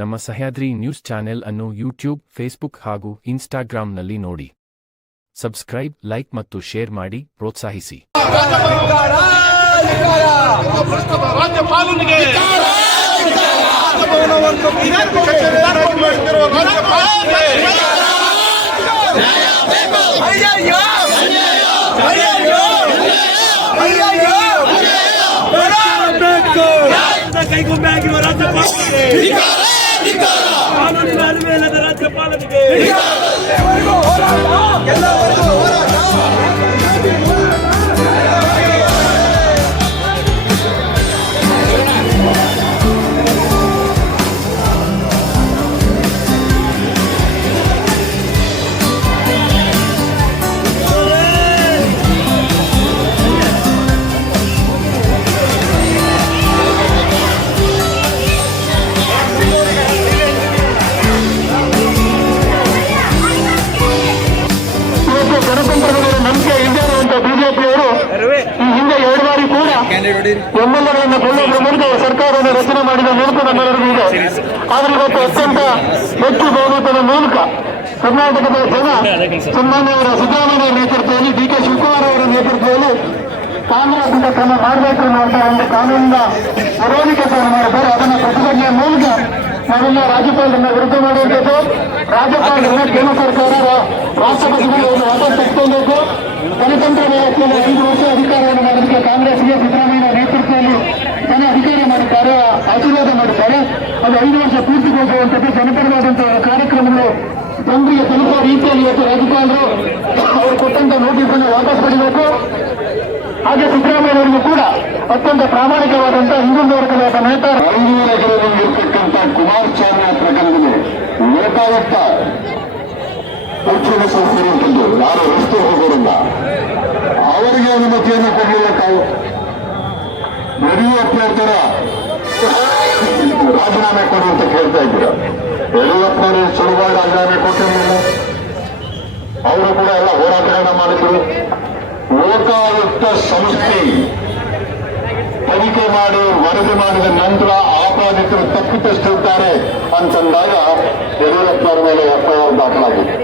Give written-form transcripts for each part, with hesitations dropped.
ನಮ್ಮ Sahyadri news channel ಅನ್ನು YouTube, Facebook ಹಾಗೂ ಇನ್ಸ್ಟಾಗ್ರಾಂನಲ್ಲಿ ನೋಡಿ. ಸಬ್ಸ್ಕ್ರೈಬ್, ಲೈಕ್ ಮತ್ತು ಶೇರ್ ಮಾಡಿ ಪ್ರೋತ್ಸಾಹಿಸಿ. ಕೈಗೊಂಬೆ ಆಗಿರುವ ರಾಜ್ಯಪಾಲರಿಗೆ ಕಾನೂನಿನ ಅರಿವೇ ಇಲ್ಲದ ರಾಜ್ಯಪಾಲರಿಗೆ ಎಂಎಲ್ಎಗಳನ್ನು ಕೊಳ್ಳುವುದರ ಮೂಲಕ ಸರ್ಕಾರವನ್ನು ರಚನೆ ಮಾಡಿದ ನೆನಪು ನಮ್ಮೆಲ್ಲರಿಗೂ ಇದೆ. ಆದರೆ ಇವತ್ತು ಅತ್ಯಂತ ಹೆಚ್ಚು ಬಹುಮತದ ಮೂಲಕ ಕರ್ನಾಟಕದ ಜನ ಸನ್ಮಾನ್ಯವರ ಸಿದ್ದರಾಮಯ್ಯ ನೇತೃತ್ವದಲ್ಲಿ ಡಿ ಕೆ ಶಿವಕುಮಾರ್ ಅವರ ನೇತೃತ್ವದಲ್ಲಿ ಕಾಂಗ್ರೆಸ್ನಿಂದ ಕ್ರಮ ಮಾಡಬೇಕು ಅನ್ನುವಂಥ ಒಂದು ಕಾನೂನಿನ ವಿರೋಧಿಕೆಯನ್ನು ಮಾಡಿದ್ದಾರೆ. ಅದನ್ನು ಪ್ರತಿಭಟನೆಯ ಮೂಲಕ ನಾವೆಲ್ಲ ರಾಜ್ಯಪಾಲರನ್ನ ವಿರುದ್ಧ ಮಾಡುವಂಥದ್ದು. ರಾಜ್ಯಪಾಲರನ್ನ ಕೇಂದ್ರ ಸರ್ಕಾರ ರಾಷ್ಟ್ರಪತಿಗಳನ್ನು ವಾಪಸ್ ತೆಗೆದುಕೊಳ್ಬೇಕು. ಗಣತಂತ್ರ ವ್ಯವಸ್ಥೆಯಲ್ಲಿ 5 ವರ್ಷ ಅಧಿಕಾರವನ್ನು ಮಾಡೋದಕ್ಕೆ ಕಾಂಗ್ರೆಸ್ಗೆ ಸಿದ್ದರಾಮಯ್ಯ ನೇತೃತ್ವದಲ್ಲಿ ಜನ ಅಧಿಕಾರ ಮಾಡಿದ್ದಾರೆ, ಆಶೀರ್ವಾದ ಮಾಡಿದ್ದಾರೆ. ಅದು 5 ವರ್ಷ ಪೂರ್ತಿಗೊಳಿಸುವಂಥದ್ದು ಜನಪರವಾದಂತಹ ಕಾರ್ಯಕ್ರಮಗಳು ಜನರಿಗೆ ತಲುಪುವ ರೀತಿಯಲ್ಲಿ ಇವತ್ತು ರಾಜ್ಯಪಾಲರು ಅವರು ಕೊಟ್ಟಂತ ನೋಟಿಸ್ ಅನ್ನು ವಾಪಸ್ ಪಡೆಯಬೇಕು. ಹಾಗೆ ಸಿದ್ದರಾಮಯ್ಯವರಿಗೂ ಕೂಡ ಅತ್ಯಂತ ಪ್ರಾಮಾಣಿಕವಾದಂತಹ ಹಿಂದೂ ವರ್ಗದ ನೇತ ಇರತಕ್ಕಂಥ ಕುಮಾರಸ್ವಾಮಿ ಪ್ರಕರಣದಲ್ಲಿ ಲೋಕಾಯುಕ್ತ ಉಚ್ಚನ ಸಂಸ್ಥೆಯುಂಟದ್ದು ಯಾರು ರಸ್ತೆ ಹೋಗೋರಲ್ಲ ಅವರಿಗೆ ಅನುಮತಿಯನ್ನು ಕೊಡಲಿಲ್ಲ. ತಾವು ಯಡಿಯೂರಪ್ಪನವರ ರಾಜೀನಾಮೆ ಕೊಡು ಅಂತ ಕೇಳ್ತಾ ಇದ್ದೀರಾ. ಯಡಿಯೂರಪ್ಪನವರು ಸುಲಭವಾಗಿ ರಾಜೀನಾಮೆ ಕೊಟ್ಟಿರಲಿಲ್ಲ. ಅವರು ಕೂಡ ಎಲ್ಲ ಹೋರಾಟಗಳನ್ನ ಮಾಡಿದ್ರು. ಲೋಕಾಯುಕ್ತ ಸಂಸ್ಥೆ ತನಿಖೆ ಮಾಡಿ ವರದಿ ಮಾಡಿದ ನಂತರ ಆಪಾದಿತರು ತಪ್ಪಿತಸ್ಥರಿದ್ದಾರೆ ಅಂತಂದಾಗ ಯಡಿಯೂರಪ್ಪನವರ ಮೇಲೆ ಎಫ್ಐಆರ್ ದಾಖಲಾಗಿದೆ.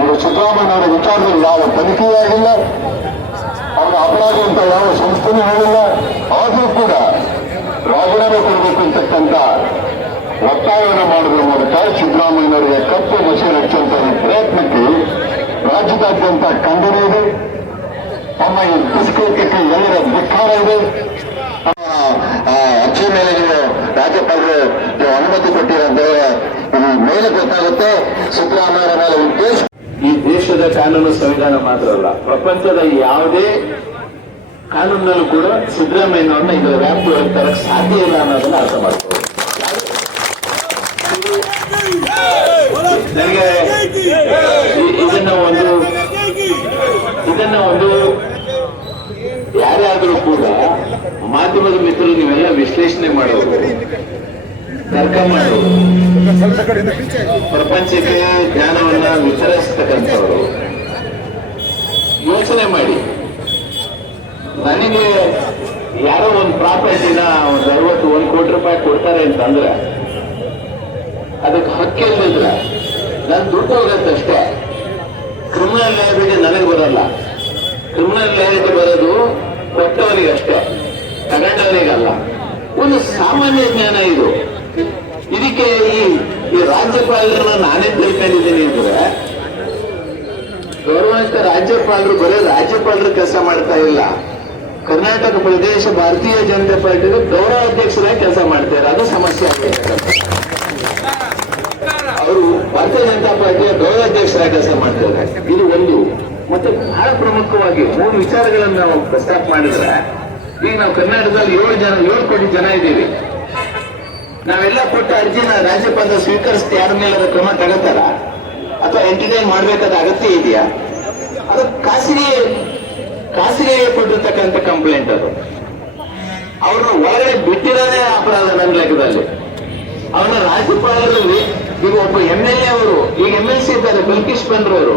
ಈಗ ಸಿದ್ದರಾಮಯ್ಯ ಅವರ ವಿಚಾರದಲ್ಲಿ ಯಾವ ತನಿಖೆಯೂ ಆಗಿಲ್ಲ, ಅವರ ಅಪರಾಧ ಅಂತ ಯಾವ ಸಂಸ್ಥೆನೂ ಹೇಳಿಲ್ಲ. ಆದರೂ ಕೂಡ ರಾಜೀನಾಮೆ ಕೊಡಬೇಕು ಅಂತಕ್ಕಂಥ ಒತ್ತಾಯವನ್ನು ಮಾಡುವುದರ ಮೂಲಕ ಸಿದ್ದರಾಮಯ್ಯನವರಿಗೆ ಕಪ್ಪು ಮಸಿ ಹಚ್ಚುವಂತ ಪ್ರಯತ್ನಕ್ಕೆ ರಾಜ್ಯದಾದ್ಯಂತ ಖಂಡನೆ ಇದೆ. ತಮ್ಮ ಈ ದುಷ್ಕೃತ್ಯಕ್ಕೆ ಎಲ್ಲರ ಧಿಕ್ಕಾರ ಇದೆ. ಅರ್ಜಿ ಮೇಲೆ ನೀವು ರಾಜ್ಯಪಾಲರು ಅನುಮತಿ ಕೊಟ್ಟಿರಂದ್ರೆ ಇದು ಮೇಲೆ ಗೊತ್ತಾಗುತ್ತೆ ಸಿದ್ದರಾಮಯ್ಯ ಮೇಲೆ ಉದ್ದೇಶ. ಈ ದೇಶದ ಕಾನೂನು ಸಂವಿಧಾನ ಮಾತ್ರ ಅಲ್ಲ, ಪ್ರಪಂಚದ ಯಾವುದೇ ಕಾನೂನಿನಲ್ಲೂ ಕೂಡ ಸಿದ್ದರಾಮಯ್ಯನವ್ರನ್ನ ಇದರ ವ್ಯಾಪ್ತಿ ತರಕ್ಕೆ ಸಾಧ್ಯ ಇಲ್ಲ ಅನ್ನೋದನ್ನ ಅರ್ಥ ಮಾಡ್ಕೋಬಹುದು. ನನಗೆ ಇದನ್ನ ಒಂದು ಯಾರ್ಯಾದ್ರೂ ಕೂಡ ಮಾಧ್ಯಮದ ಮಿತ್ರರು ನೀವೆಲ್ಲ ವಿಶ್ಲೇಷಣೆ ಮಾಡೋದು, ತರ್ಕ ಮಾಡೋದು, ಪ್ರಪಂಚಕ್ಕೆ ಜ್ಞಾನವನ್ನ ವಿತರಿಸತಕ್ಕಂಥವ್ರು ಯೋಚನೆ ಮಾಡಿ. ನನಗೆ ಯಾರೋ ಒಂದು ಪ್ರಾಪರ್ಟಿನ ಒಂದು 61 ಕೋಟಿ ರೂಪಾಯಿ ಕೊಡ್ತಾರೆ ಅಂತಂದ್ರೆ ಅದಕ್ಕೆ ಹಕ್ಕಿಲ್ದಿದ್ರ ನಾನು ದುಡ್ಡು ಹೋಗತ್ತಷ್ಟೇ. ಕ್ರಿಮಿನಲ್ ಲಯಬಿಲಿಟಿ ನನಗೆ ಬರಲ್ಲ. ಕ್ರಿಮಿನಲ್ ಲಯಬಿಲಿಟಿ ಬರೋದು ಕೊಟ್ಟವರಿಗೆ ಅಷ್ಟೇ, ತಗೊಂಡವರಿಗಲ್ಲ. ಒಂದು ಸಾಮಾನ್ಯ ಜ್ಞಾನ ಇದು. ಇದಕ್ಕೆ ಈ ರಾಜ್ಯಪಾಲರನ್ನ ನಾನೇ ತಿಳ್ಕೊಂಡಿದ್ದೀನಿ ಅಂದ್ರೆ ಗೌರವಾನ್ವಿತ ರಾಜ್ಯಪಾಲರು ಬರೀ ರಾಜ್ಯಪಾಲರು ಕೆಲಸ ಮಾಡ್ತಾ ಇಲ್ಲ, ಕರ್ನಾಟಕ ಪ್ರದೇಶ ಭಾರತೀಯ ಜನತಾ ಪಾರ್ಟಿಯ ಗೌರವ ಅಧ್ಯಕ್ಷರಾಗಿ ಕೆಲಸ ಮಾಡ್ತಾರೆ. ಅದು ಸಮಸ್ಯೆ ಆಗಿದೆ. ಅವರು ಭಾರತೀಯ ಜನತಾ ಪಾರ್ಟಿಯ ಗೌರವ ಅಧ್ಯಕ್ಷರಾಗಿ ಕೆಲಸ ಮಾಡ್ತಾರೆ. ಇದು ಒಂದು. ಮತ್ತೆ ಬಹಳ ಪ್ರಮುಖವಾಗಿ 3 ವಿಚಾರಗಳನ್ನು ನಾವು ಪ್ರಸ್ತಾಪ ಮಾಡಿದ್ರೆ, ಈಗ ನಾವು ಕರ್ನಾಟಕದಲ್ಲಿ 7 ಕೋಟಿ ಜನ ಇದ್ದೀವಿ. ನಾವೆಲ್ಲ ಕೊಟ್ಟ ಅರ್ಜಿನ ರಾಜ್ಯಪಾಲ ಸ್ವೀಕರಿಸಿದ ಯಾರ ಮೇಲೆ ಕ್ರಮ ತಗೋತಾರ ಅಥವಾ ಎಂಟರ್ಟೈನ್ ಮಾಡಬೇಕಾದ ಅಗತ್ಯ ಇದೆಯಾ? ಅದು ಖಾಸಗಿ ಕೊಟ್ಟಿರ್ತಕ್ಕಂಥ ಕಂಪ್ಲೇಂಟ್. ಅದು ಅವ್ರನ್ನ ಒಳಗಡೆ ಬಿಟ್ಟಿರೋದೇ ಅಪರಾಧ ನನ್ನ ಲೆಕ್ಕದಲ್ಲಿ. ಅವನ ರಾಜ್ಯಪಾಲರು ಈಗ ಒಬ್ಬ MLA ಅವರು, ಈಗ MLC ಇದ್ದಾರೆ ಬಲ್ಕೀಶ್ ಬಂದ್ರವರು,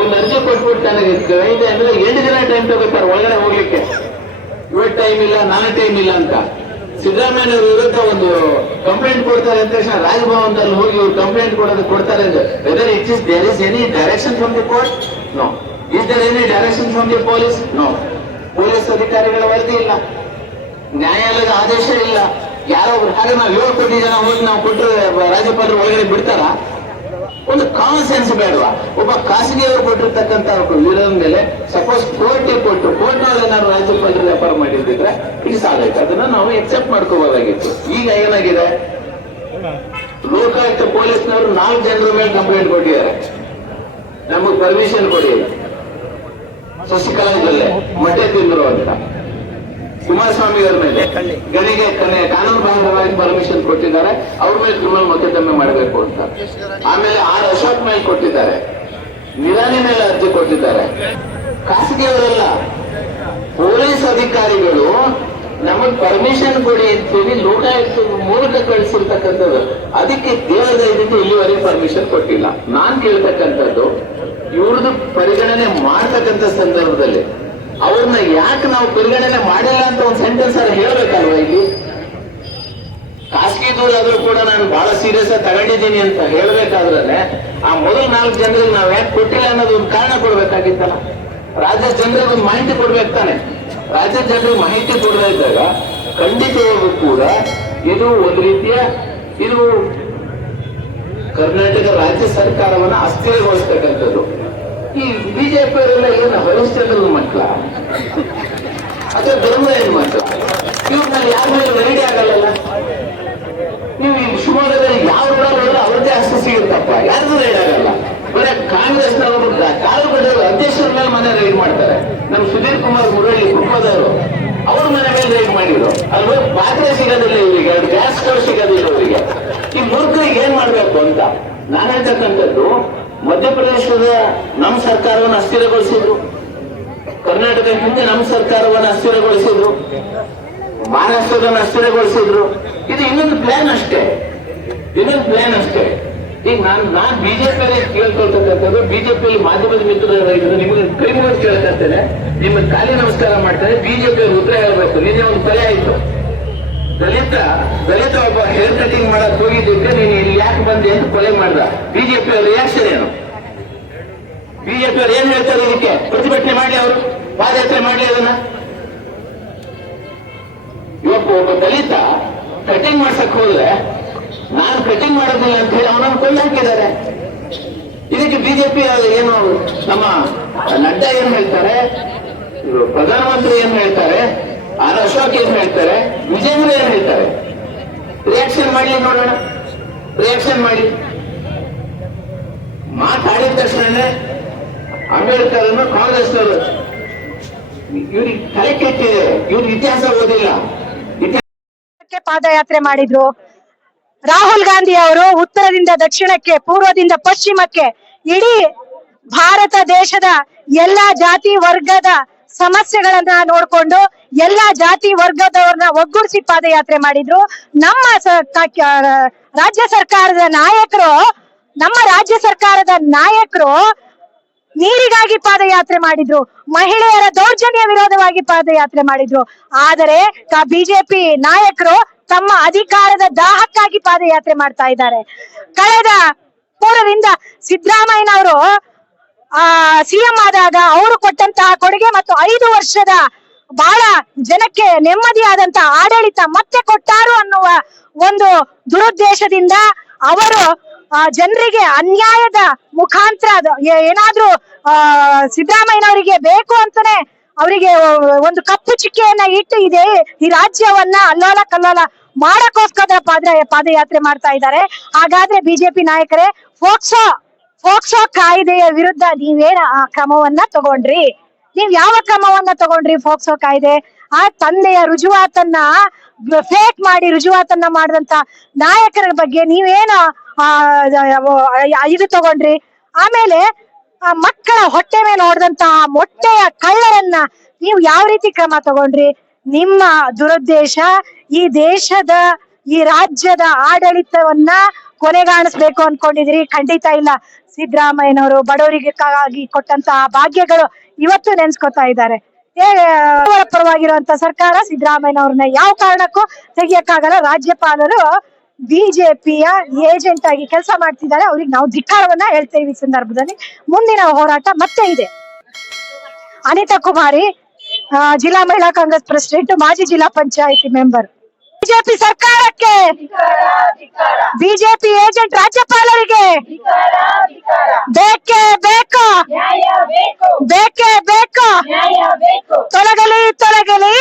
ಒಂದು ಅರ್ಜಿ ಕೊಟ್ಬಿಟ್ಟು ನನಗೆ ಇದೆ ಅಂದ್ರೆ 8 ದಿನ ಟೈಮ್ ತಗೋತಾರೆ ಒಳಗಡೆ ಹೋಗ್ಲಿಕ್ಕೆ. ಇವತ್ತು ಟೈಮ್ ಇಲ್ಲ, ನಾಳೆ ಟೈಮ್ ಇಲ್ಲ ಅಂತ. ಸಿದ್ದರಾಮಯ್ಯ ಅವರ ವಿರುದ್ಧ ಒಂದು ಕಂಪ್ಲೇಂಟ್ ಕೊಡ್ತಾರೆ ಅಂತ ತಕ್ಷಣ ರಾಜಭವನದಲ್ಲಿ ಹೋಗಿ ಇವ್ರು ಕಂಪ್ಲೇಂಟ್ ಕೊಡ್ತಾರೆ whether it is there is any direction from the court? No. Is there any direction from the police? No. Police ಅಧಿಕಾರಿಗಳ ವರದಿ ಇಲ್ಲ, ನ್ಯಾಯಾಲಯದ ಆದೇಶ ಇಲ್ಲ. ಯಾರೋ ಹಾಗೆ ನಾವು 7 ಕೋಟಿ ಜನ ಹೋಗಿ ನಾವು ಕೊಟ್ಟರೆ ರಾಜ್ಯಪಾಲರು ಒಳಗಡೆ ಬಿಡ್ತಾರ? ಒಂದು ಕಾಮನ್ ಸೆನ್ಸ್ ಬೇಡವಾ? ಒಬ್ಬ ಖಾಸಗಿಯವರು ಕೊಟ್ಟಿರ್ತಕ್ಕಂಥ ವಿರೋಧ ಮೇಲೆ ಸಪೋಸ್ ಕೋರ್ಟ್ಗೆ ಕೊಟ್ಟು ಕೋರ್ಟ್ನಲ್ಲಿ ಏನಾದ್ರು ರಾಜ್ಯಪಾಲರು ವ್ಯಾಪಾರ ಮಾಡಿದ್ರೆ ಇಟ್ಸ್ ಆಲ್ ಅದನ್ನ ನಾವು ಎಕ್ಸೆಪ್ಟ್ ಮಾಡ್ಕೋಬಹುದಾಗಿತ್ತು. ಈಗ ಏನಾಗಿದೆ, ಲೋಕಾಯುಕ್ತ ಪೊಲೀಸ್ನವರು 4 ಜನರ ಮೇಲೆ ಕಂಪ್ಲೇಂಟ್ ಕೊಟ್ಟಿದ್ದಾರೆ, ನಮಗೆ ಪರ್ಮಿಷನ್ ಕೊಡಿ, ಶಶಿಕಲಾ ಜಿಲ್ಲೆ ಮೊಟ್ಟೆ ತಿಂದ್ರು ಅಂತ. ಕುಮಾರಸ್ವಾಮಿ ಅವರ ಮೇಲೆ ಗಣಿಗೆ ಕಾನೂನು ಬಾಹಿರವಾಗಿ ಪರ್ಮಿಷನ್ ಕೊಟ್ಟಿದ್ದಾರೆ, ಅವ್ರ ಮೇಲೆ ಕ್ರಿಮಿನಲ್ ಮೊಕದ್ದಮೆ ಮಾಡಬೇಕು ಅಂತ. ಆಮೇಲೆ ಆರ್ ಅಶೋಕ್ ಮೇಲೆ ಕೊಟ್ಟಿದ್ದಾರೆ, ನಿರಾಣಿ ಮೇಲೆ ಅರ್ಜಿ ಕೊಟ್ಟಿದ್ದಾರೆ. ಖಾಸಗಿಯವರೆಲ್ಲ ಪೊಲೀಸ್ ಅಧಿಕಾರಿಗಳು ನಮಗ್ ಪರ್ಮಿಷನ್ ಕೊಡಿ ಅಂತೇಳಿ ಲೋಕಾಯುಕ್ತ ಮೂಲಕ ಕಳಿಸಿರ್ತಕ್ಕಂಥದ್ದು. ಅದಕ್ಕೆ ದೇವರ ಇದಕ್ಕೆ ಇಲ್ಲಿವರೆಗೆ ಪರ್ಮಿಷನ್ ಕೊಟ್ಟಿಲ್ಲ. ನಾನ್ ಕೇಳ್ತಕ್ಕಂಥದ್ದು, ಇವ್ರದ್ದು ಪರಿಗಣನೆ ಮಾಡ್ತಕ್ಕಂಥ ಸಂದರ್ಭದಲ್ಲಿ ಅವ್ರನ್ನ ಯಾಕೆ ನಾವು ಪರಿಗಣನೆ ಮಾಡಿಲ್ಲ ಅಂತ ಒಂದು ಸೆಂಟೆನ್ಸ್ ಹೇಳ್ಬೇಕಲ್ವಾ? ಇಲ್ಲಿ ಖಾಸಗಿ ದೂರಾದ್ರೂ ಕೂಡ ನಾನು ಬಹಳ ಸೀರಿಯಸ್ ಆಗಿ ತಗೊಂಡಿದ್ದೀನಿ ಅಂತ ಹೇಳ್ಬೇಕಾದ್ರೆ ಆ ಮೊದಲು 4 ಜನರಿಗೆ ನಾವ್ ಯಾಕೆ ಕೊಟ್ಟಿಲ್ಲ ಅನ್ನೋದು ಒಂದು ಕಾರಣ ಕೊಡ್ಬೇಕಾಗಿತ್ತಲ್ಲ. ರಾಜ್ಯದ ಜನರಿಗೆ ಒಂದು ಮಾಹಿತಿ ಕೊಡ್ಬೇಕು ತಾನೆ. ರಾಜ್ಯದ ಜನರಿಗೆ ಮಾಹಿತಿ ಕೊಡದೇ ಇದ್ದಾಗ ಖಂಡಿತವಾಗೂ ಕೂಡ ಇದು ಒಂದು ರೀತಿಯ ಇದು ಕರ್ನಾಟಕ ರಾಜ್ಯ ಸರ್ಕಾರವನ್ನ ಅಸ್ಥಿರಗೊಳಿಸ್ತಕ್ಕಂಥದ್ದು. ಈ ಬಿಜೆಪಿ ಅವರೆಲ್ಲ ಏನು ಹರಿಶ್ಚಂದ್ರನ ಮಕ್ಕಳ ಅಥವಾ ಧರ್ಮರಾಯನ ಮಕ್ಕಳ? ಇವ್ರನ್ನ ಯಾರ ಮೇಲೆ ರೆಡಿ ಆಗಲ್ಲ. ನೀವು ಈ ಶಿವಮೊಗ್ಗದಲ್ಲಿ ಯಾವ ಊರಲ್ಲಿ ಅವ್ರದ್ದೇ ಅಷ್ಟು ಸಿಗುತ್ತಪ್ಪ, ಯಾರಿಗೂ ರೈಡ್ ಆಗಲ್ಲ. ಬರೀ ಕಾಂಗ್ರೆಸ್ನವರು ಕಾಲುಗಡ್ಡವರು ಅಧ್ಯಕ್ಷರ ಮೇಲೆ ಮನೆ ರೈಡ್ ಮಾಡ್ತಾರೆ. ನಮ್ಮ ಸುಧೀರ್ ಕುಮಾರ್ ಮುರಳಿ ಕುಪ್ಪದವರು ಅವ್ರ ಮನೆ ಮೇಲೆ ರೈಡ್ ಮಾಡಿದ್ರು. ಅಲ್ಲಿ ಪಾತ್ರೆ ಸಿಗೋದಿಲ್ಲ ಇವರಿಗೆ, ಗ್ಯಾಸ್ ಸ್ಟವ್ ಸಿಗೋದಿಲ್ಲ ಇವರಿಗೆ. ಈ ಮೂರ್ಖರಿಗೆ ಏನ್ ಮಾಡ್ಬೇಕು ಅಂತ ನಾನು ಹೇಳ್ತಕ್ಕಂಥದ್ದು, ಮಧ್ಯಪ್ರದೇಶದ ನಮ್ಮ ಸರ್ಕಾರವನ್ನು ಅಸ್ಥಿರಗೊಳಿಸಿದ್ರು, ಕರ್ನಾಟಕ ಹಿಂದೆ ನಮ್ಮ ಸರ್ಕಾರವನ್ನು ಅಸ್ಥಿರಗೊಳಿಸಿದ್ರು, ಮಹಾರಾಷ್ಟ್ರದನ್ನು ಅಸ್ಥಿರಗೊಳಿಸಿದ್ರು. ಇದು ಇನ್ನೊಂದು ಪ್ಲಾನ್ ಅಷ್ಟೇ, ಇನ್ನೊಂದು ಪ್ಲಾನ್ ಅಷ್ಟೇ. ಈಗ ನಾನ್ ಬಿಜೆಪಿಯಲ್ಲಿ ಕೇಳ್ಕೊಳ್ತಕ್ಕಂಥದ್ದು, ಬಿಜೆಪಿಯಲ್ಲಿ ಮಾಧ್ಯಮದ ಮಿತ್ರರಾಗಿದ್ದು ನಿಮಗೆ ಕೈ ಮುಗಿದು ಕೇಳ್ತೇನೆ, ನಿಮಗೆ ಖಾಲಿ ನಮಸ್ಕಾರ ಮಾಡ್ತಾರೆ. ಬಿಜೆಪಿಯಲ್ಲಿ ಉತ್ತರ ಹೇಳಬೇಕು. ನಿನ್ನೆ ಒಂದು ಕೊಲೆ ಆಯ್ತು, ದಲಿತ ಒಬ್ಬ ಹೇರ್ ಕಟಿಂಗ್ ಮಾಡಕ್ ಹೋಗಿದ್ದಕ್ಕೆ ನೀನು ಇಲ್ಲಿ ಯಾಕೆ ಬಂದೆ ಅಂತ ಕೊಲೆ ಮಾಡ್ದ. ಬಿಜೆಪಿ ಅವ್ರ ರಿಯಾಕ್ಷನ್ ಏನು? ಬಿಜೆಪಿ ಅವ್ರು ಏನ್ ಹೇಳ್ತಾರೆ ಇದಕ್ಕೆ? ಪ್ರತಿಭಟನೆ ಮಾಡಿ, ಅವರು ಪಾದಯಾತ್ರೆ ಮಾಡಿ. ಅದನ್ನ ಇವತ್ತು ಒಬ್ಬ ದಲಿತ ಕಟಿಂಗ್ ಮಾಡ್ಸಕ್ ಹೋದ್ರೆ ನಾನು ಕಟಿಂಗ್ ಮಾಡೋದಿಲ್ಲ ಅಂತ ಹೇಳಿ ಅವನನ್ನು ಕೊಂದು ಹಾಕಿದ್ದಾರೆ. ಇದಕ್ಕೆ ಬಿಜೆಪಿ ಏನು, ನಮ್ಮ ನಡ್ಡಾ ಏನ್ ಹೇಳ್ತಾರೆ, ಪ್ರಧಾನಮಂತ್ರಿ ಏನ್ ಹೇಳ್ತಾರೆ, ಆರ್ ಅಶೋಕ್ ಏನ್ ಹೇಳ್ತಾರೆ, ವಿಜೇಂದ್ರ ಏನ್ ಹೇಳ್ತಾರೆ? ರಿಯಾಕ್ಷನ್ ಮಾಡಿ ನೋಡೋಣ, ರಿಯಾಕ್ಷನ್ ಮಾಡಿ. ಮಾತಾಡಿದ ತಕ್ಷಣನೇ ಅಂಬೇಡ್ಕರ್ ಅನ್ನು ಕಾಂಗ್ರೆಸ್ನವರು ಇವ್ರಿಗೆ ತಲೆ ಕೆಟ್ಟಿದೆ, ಇವ್ರಿಗೆ ಇತಿಹಾಸ ಓದಿಲ್ಲ. ಪಾದಯಾತ್ರೆ ಮಾಡಿದ್ರು. ರಾಹುಲ್ ಗಾಂಧಿ ಅವರು ಉತ್ತರದಿಂದ ದಕ್ಷಿಣಕ್ಕೆ, ಪೂರ್ವದಿಂದ ಪಶ್ಚಿಮಕ್ಕೆ ಇಡೀ ಭಾರತ ದೇಶದ ಎಲ್ಲಾ ಜಾತಿ ವರ್ಗದ ಸಮಸ್ಯೆಗಳನ್ನ ನೋಡ್ಕೊಂಡು ಎಲ್ಲಾ ಜಾತಿ ವರ್ಗದವ್ರನ್ನ ಒಗ್ಗೂಡಿಸಿ ಪಾದಯಾತ್ರೆ ಮಾಡಿದ್ರು. ನಮ್ಮ ರಾಜ್ಯ ಸರ್ಕಾರದ ನಾಯಕರು ನೀರಿಗಾಗಿ ಪಾದಯಾತ್ರೆ ಮಾಡಿದ್ರು, ಮಹಿಳೆಯರ ದೌರ್ಜನ್ಯ ವಿರೋಧವಾಗಿ ಪಾದಯಾತ್ರೆ ಮಾಡಿದ್ರು. ಆದರೆ ಬಿಜೆಪಿ ನಾಯಕರು ತಮ್ಮ ಅಧಿಕಾರದ ದಾಹಕ್ಕಾಗಿ ಪಾದಯಾತ್ರೆ ಮಾಡ್ತಾ ಇದ್ದಾರೆ. ಕಳೆದ ಪೂರ್ವದಿಂದ ಸಿದ್ದರಾಮಯ್ಯನವರು ಸಿಎಂ ಆದಾಗ ಅವರು ಕೊಟ್ಟಂತಹ ಕೊಡುಗೆ ಮತ್ತು 5 ವರ್ಷದ ಬಹಳ ಜನಕ್ಕೆ ನೆಮ್ಮದಿಯಾದಂತಹ ಆಡಳಿತ ಮತ್ತೆ ಕೊಟ್ಟಾರು ಅನ್ನುವ ಒಂದು ದುರುದ್ದೇಶದಿಂದ ಅವರು ಜನರಿಗೆ ಅನ್ಯಾಯದ ಮುಖಾಂತರ ಏನಾದ್ರೂ ಸಿದ್ದರಾಮಯ್ಯನವರಿಗೆ ಬೇಕು ಅಂತಾನೆ ಅವರಿಗೆ ಒಂದು ಕಪ್ಪು ಚುಕ್ಕೆಯನ್ನ ಇಟ್ಟು ಇದೆ ಈ ರಾಜ್ಯವನ್ನ ಅಲ್ಲೋಲ ಕಲ್ಲೋಲ ಮಾಡಕ್ಕೋಸ್ಕರ ಪಾದಯಾತ್ರೆ ಮಾಡ್ತಾ ಇದ್ದಾರೆ. ಹಾಗಾದ್ರೆ ಬಿಜೆಪಿ ನಾಯಕರೇ, ಫೋಕ್ಸೋ ಕಾಯ್ದೆಯ ವಿರುದ್ಧ ನೀವೇನ ಕ್ರಮವನ್ನ ತಗೊಂಡ್ರಿ? ನೀವ್ ಯಾವ ಕ್ರಮವನ್ನ ತಗೊಂಡ್ರಿ? ಫೋಕ್ಸೋ ಕಾಯ್ದೆ ಆ ತಂದೆಯ ರುಜುವಾತನ್ನ ಫೇಕ್ ಮಾಡಿ ರುಜುವಾತನ್ನ ಮಾಡಿದಂತ ನಾಯಕರ ಬಗ್ಗೆ ನೀವೇನ ಇದು ತಗೊಂಡ್ರಿ? ಆಮೇಲೆ ಮಕ್ಕಳ ಹೊಟ್ಟೆ ಮೇಲೆ ಹೊಡೆದಂತಹ ಮೊಟ್ಟೆಯ ಕಳ್ಳರನ್ನ ನೀವು ಯಾವ ರೀತಿ ಕ್ರಮ ತಗೊಂಡ್ರಿ? ನಿಮ್ಮ ದುರುದ್ದೇಶ ಈ ದೇಶದ ಈ ರಾಜ್ಯದ ಆಡಳಿತವನ್ನ ಕೊನೆಗಾಣಿಸ್ಬೇಕು ಅನ್ಕೊಂಡಿದ್ರಿ. ಖಂಡಿತ ಇಲ್ಲ. ಸಿದ್ದರಾಮಯ್ಯನವರು ಬಡವರಿಗಾಗಿ ಕೊಟ್ಟಂತಹ ಭಾಗ್ಯಗಳು ಇವತ್ತು ನೆನ್ಸ್ಕೊತಾ ಇದ್ದಾರೆ. ಅವರ ಪರವಾಗಿರುವಂತ ಸರ್ಕಾರ ಸಿದ್ದರಾಮಯ್ಯ ಅವ್ರನ್ನ ಯಾವ ಕಾರಣಕ್ಕೂ ತೆಗಿಯಕ್ಕಾಗಲ್ಲ. ರಾಜ್ಯಪಾಲರು ಬಿಜೆಪಿಯ ಏಜೆಂಟ್ ಆಗಿ ಕೆಲಸ ಮಾಡ್ತಿದ್ದಾರೆ. ಅವ್ರಿಗೆ ನಾವು ಧಿಕ್ಕಾರವನ್ನ ಹೇಳ್ತೇವೆ. ಈ ಸಂದರ್ಭದಲ್ಲಿ ಮುಂದಿನ ಹೋರಾಟ ಮತ್ತೆ ಇದೆ. ಅನಿತಾ ಕುಮಾರಿ, ಜಿಲ್ಲಾ ಮಹಿಳಾ ಕಾಂಗ್ರೆಸ್ ಪ್ರೆಸಿಡೆಂಟ್, ಮಾಜಿ ಜಿಲ್ಲಾ ಪಂಚಾಯಿತಿ ಮೆಂಬರ್. ಬಿಜೆಪಿ ಸರ್ಕಾರಕ್ಕೆ, ಬಿಜೆಪಿ ಏಜೆಂಟ್ ರಾಜ್ಯಪಾಲರಿಗೆ ಬೇಕೇ ಬೇಕು, ಬೇಕೇ ಬೇಕು, ತೊಲಗಲಿ ತೊಲಗಲಿ